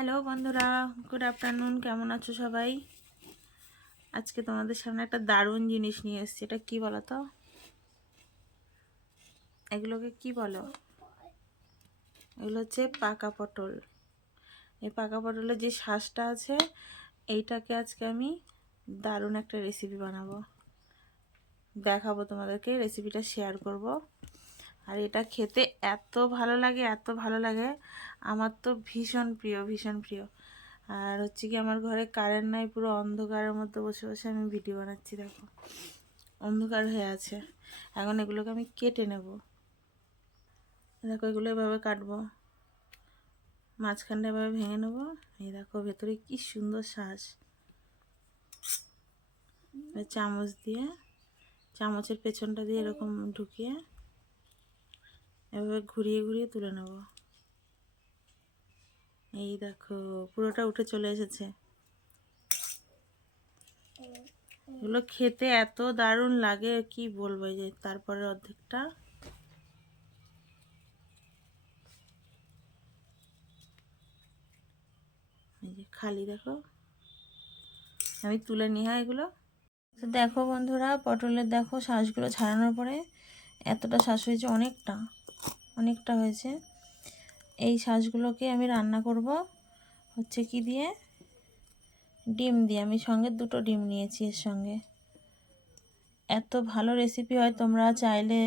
Hello বন্ধুরা, good afternoon. কেমন আছো সবাই? আজকে তোমাদের সামনে একটা দারুণ জিনিস নিয়ে এসেছি। এটা কি বলো তো? এগুলোকে কি বলো? এগুলো হচ্ছে পাকা পটল। এই পাকা পটলের যে শাঁসটা আছে, এইটাকে আজকে আমি দারুণ একটা রেসিপি বানাবো, দেখাবো তোমাদেরকে। রেসিপিটা শেয়ার করব। আর এটা খেতে এত ভালো লাগে, এত ভালো লাগে, আমার তো ভীষণ প্রিয়, ভীষণ প্রিয়। আর হচ্ছে কি, আমার ঘরে কারেন্ট নাই, পুরো অন্ধকারের মধ্যে বসে বসে আমি ভিডিও বানাচ্ছি। দেখো, অন্ধকার হয়ে আছে। এখন এগুলোকে আমি কেটে নেব। দেখো, এগুলো এভাবে কাটবো, মাঝখানটা এভাবে ভেঙে নেবো। এই দেখো, ভেতরে কি সুন্দর শাঁস। চামচ দিয়ে, চামচের পেছনটা দিয়ে এরকম ঢুকিয়ে এভাবে ঘুরিয়ে ঘুরিয়ে তুলে নেব। এই দেখো, পুরোটা উঠে চলে এসেছে। এগুলো খেতে এত দারুণ লাগে, কি বলবো। এই যে তারপরে অর্ধেকটা, এই যে খালি, দেখো আমি তুলে নিই। হয় এগুলো তো দেখো বন্ধুরা, পটলের দেখো শাঁসগুলো ছাড়ানোর পরে এতটা শাঁস হয়েছে, অনেকটা অনেকটা হয়েছে। এই শাঁসগুলোকে আমি রান্না করব হচ্ছে কি দিয়ে, ডিম দিয়ে। আমি সঙ্গে 2টো ডিম নিয়েছি এর সঙ্গে। এত ভালো রেসিপি হয়, তোমরা চাইলে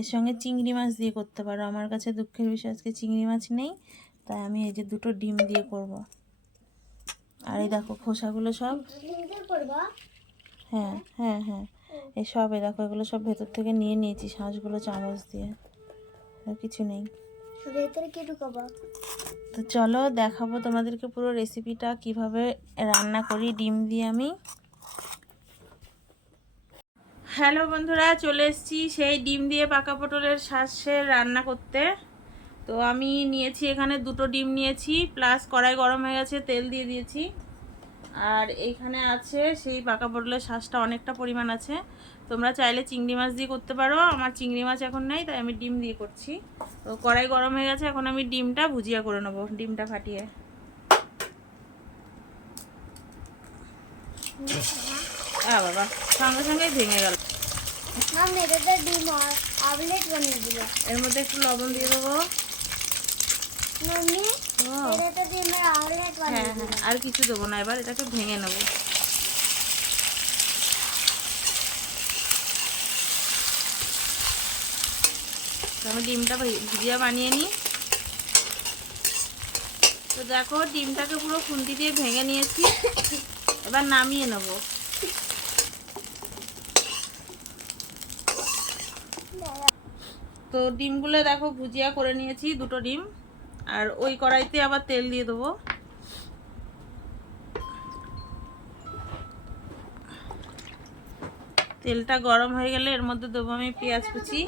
এর সঙ্গে চিংড়ি মাছ দিয়ে করতে পারো। আমার কাছে দুঃখের বিষয় আজকে চিংড়ি মাছ নেই, তাই আমি এই যে 2টো ডিম দিয়ে করব। আর এই দেখো খোসাগুলো সব, হ্যাঁ হ্যাঁ হ্যাঁ, এই সব, এই দেখো এগুলো সব ভেতর থেকে নিয়ে নিয়েছি শাঁসগুলো চামচ দিয়ে। আর কিছু নেই ভেতরে, কি ঢুকাবো? তো চলো দেখাবো তোমাদেরকে পুরো রেসিপিটা কিভাবে রান্না করি ডিম দিয়ে আমি। হ্যালো বন্ধুরা, চলে এসেছি সেই ডিম দিয়ে পাকা পটলের শাঁসের রান্না করতে। তো আমি নিয়েছি এখানে 2টো ডিম নিয়েছি, প্লাস কড়াই গরম হয়ে গেছে, তেল দিয়ে দিয়েছি। আর এইখানে আছে সেই পাকা পটলের শাঁসটা, অনেকটা পরিমাণ আছে। তোমরা চাইলে চিংড়ি মাছ দিয়ে করতে পারো, আমার চিংড়ি মাছ এখন নেই, তাই আমি ডিম দিয়ে করছি। তো কড়াই গরম হয়ে গেছে, এখন আমি ডিমটা ভুজিয়া করে নেবো, ডিমটা ফাটিয়ে। বাবা, সঙ্গে সঙ্গেই ভেঙে গেল। এর মধ্যে একটু লবণ দিয়ে দেবো। হ্যাঁ হ্যাঁ, আর কিছু দেবো না। এবার এটাকে ভেঙে নেব। আমি ডিমটা ভুজিয়া বানিয়ে নিই। তো দেখো, ডিমটাকে পুরো খুন্তি দিয়ে ভেঙে নিয়েছি। এবার নামিয়ে নেব। তো ডিমগুলো দেখো ভুজিয়া করে নিয়েছি, 2টো ডিম। আর ওই কড়াইতে আবার তেল দিয়ে দেবো। তেলটা গরম হয়ে গেলে এর মধ্যে দেবো আমি পেঁয়াজ কুচি।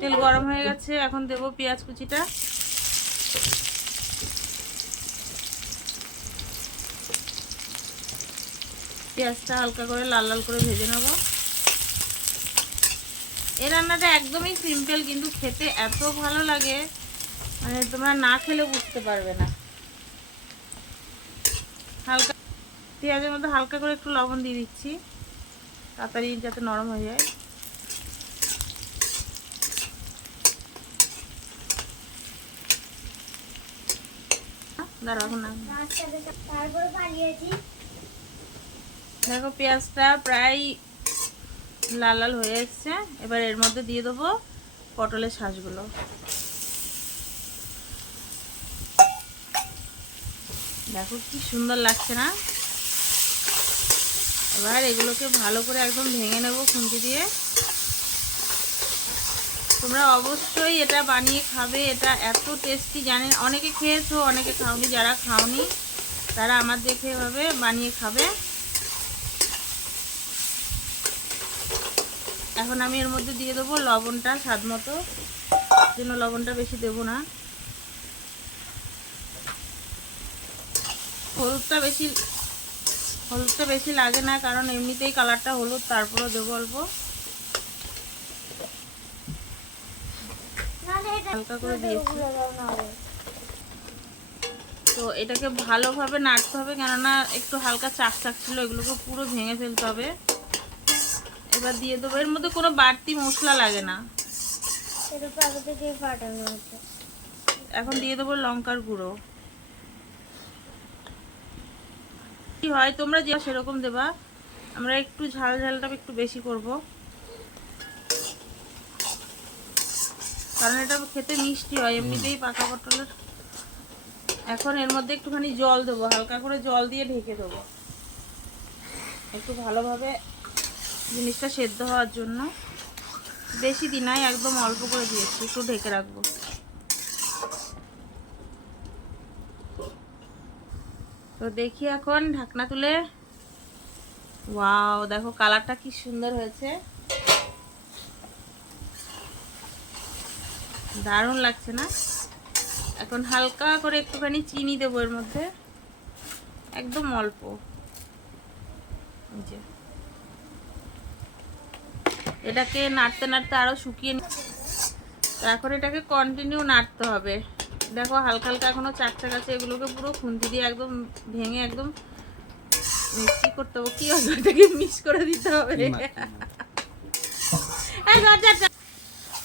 তেল গরম হয়ে গেছে, এখন দেবো পেঁয়াজ কুচিটা। পেঁয়াজটা হালকা করে লাল লাল করে ভেজে নেব। এই রান্নাটা একদমই সিম্পল, কিন্তু খেতে এত ভালো লাগে, মানে তোমরা না খেলে বুঝতে পারবে না। হালকা পেঁয়াজের মধ্যে হালকা করে একটু লবণ দিয়ে দিচ্ছি, তাড়াতাড়ি যাতে নরম হয়ে যায়। দেখো পেঁয়াজটা প্রায় লাল লাল হয়ে এসছে। এবার এর মধ্যে দিয়ে দেবো পটলের শাঁসগুলো। দেখো কি সুন্দর লাগছে না? এবার এগুলোকে ভালো করে একদম ভেঙে নেব খুন্তি দিয়ে। তোমরা অবশ্যই এটা বানিয়ে খাবে, এটা এত টেস্টি। জানেন, অনেকে খেয়েছো, অনেকে খাওনি। যারা খাওনি তারা আমার দেখে এভাবে বানিয়ে খাবে। এখন আমি এর মধ্যে দিয়ে দেবো লবণটা স্বাদ মতো, জন্য লবণটা বেশি দেবো না। হলুদটা বেশি লাগে না, কারণ এমনিতেই কালারটা হলুদ, তারপরেও দেবো অল্প। হালকা করে দিয়েছি। তো এটাকে ভালোভাবে নাড়তে হবে, কেননা একটু হালকা চাকচাক ছিল, এগুলোকে পুরো ভেঙে ফেলতে হবে। এবার দিয়ে দেবো, এর মধ্যে কোনো বাড়তি মশলা লাগে না। এখন দিয়ে দেবো লঙ্কার গুঁড়ো। কি হয় তোমরা যে সেরকম দেবা, আমরা একটু ঝাল ঝালটা একটু বেশি করব, কারণ এটা খেতে মিষ্টি হয় এমনিতেই পাকা পটলের। এখন এর মধ্যে একটুখানি জল দেবো, হালকা করে জল দিয়ে ঢেকে দেবো, একটু ভালোভাবে জিনিসটা সেদ্ধ হওয়ার জন্য। বেশি দিনাই একদম অল্প করে দিয়েছি, একটু ঢেকে রাখবো। তো দেখি এখন ঢাকনা তুলে, ওয়াও দেখো কালারটা কি সুন্দর হয়েছে, দারুণ লাগছে না? এখন হালকা করে একটুখানি চিনি দেবো এর মধ্যে, একদম অল্প। এটাকে নাড়তে নাড়তে আরো শুকিয়ে, এখন এটাকে কন্টিনিউ নাড়তে হবে। দেখো হালকা হালকা এখনো চাকচাক আছে, এগুলোকে পুরো খুন্তি দিয়ে একদম ভেঙে একদম মিক্সি করতে হবে। কি হবে, এটাকে মিক্স করে দিতে হবে।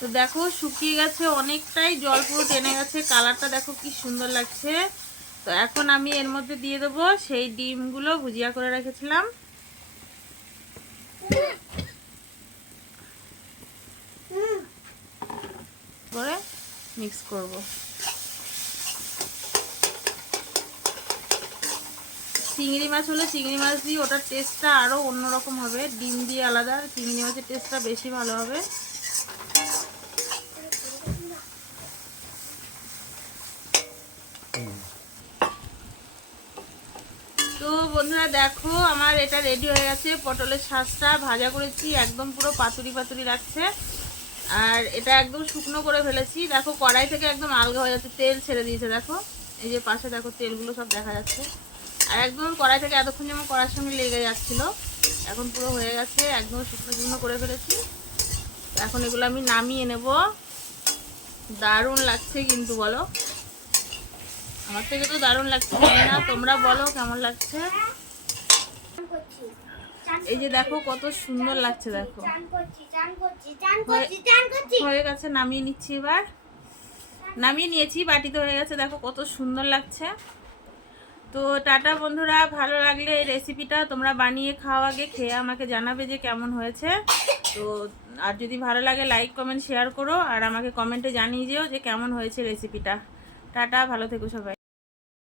তো দেখো শুকিয়ে গেছে অনেকটাই, জল পুরো টেনে গেছে, কালারটা দেখো কি সুন্দর লাগছে। তো এখন আমি এর মধ্যে দিয়ে দেবো সেই ডিমগুলো ভুজিয়া করে রেখেছিলাম। করে মিক্স করব। চিংড়ি মাছ হলে চিংড়ি মাছ দিয়ে ওটার টেস্টটা আরও অন্যরকম হবে, ডিম দিয়ে আলাদা, চিংড়ি মাছের টেস্টটা বেশি ভালো হবে। তো বন্ধুরা দেখো আমার এটা রেডি হয়ে গেছে, পটলের শাঁসটা ভাজা করেছি, একদম পুরো পাতুরি পাতুরি লাগছে। আর এটা একদম শুকনো করে ফেলেছি, দেখো কড়াই থেকে একদম আলগা হয়ে যাচ্ছে, তেল ছেড়ে দিয়েছে দেখো, এই যে পাশে দেখো তেলগুলো সব দেখা যাচ্ছে। আর একদম কড়াই থেকে এতক্ষণ যেমন কড়াইয়ের সঙ্গে লেগে যাচ্ছিলো, এখন পুরো হয়ে গেছে, একদম শুকনো শুকনো করে ফেলেছি। এখন এগুলো আমি নামিয়ে নেব। দারুণ লাগছে কিন্তু, বলো? আমার থেকে তো দারুণ লাগছে, জানি না তোমরা বলো কেমন লাগছে। এই যে দেখো কত সুন্দর লাগছে, দেখো হয়ে গেছে, নামিয়ে নিচ্ছি। এবার নামিয়ে নিয়েছি, বাটিতে হয়ে গেছে, দেখো কত সুন্দর লাগছে। তো টাটা বন্ধুরা, ভালো লাগলে এই রেসিপিটা তোমরা বানিয়ে খাও, আগে খেয়ে আমাকে জানাবে যে কেমন হয়েছে। তো আর যদি ভালো লাগে লাইক কমেন্ট শেয়ার করো, আর আমাকে কমেন্টে জানিয়ে দিও যে কেমন হয়েছে রেসিপিটা। টাটা, ভালো থেকো সবাই।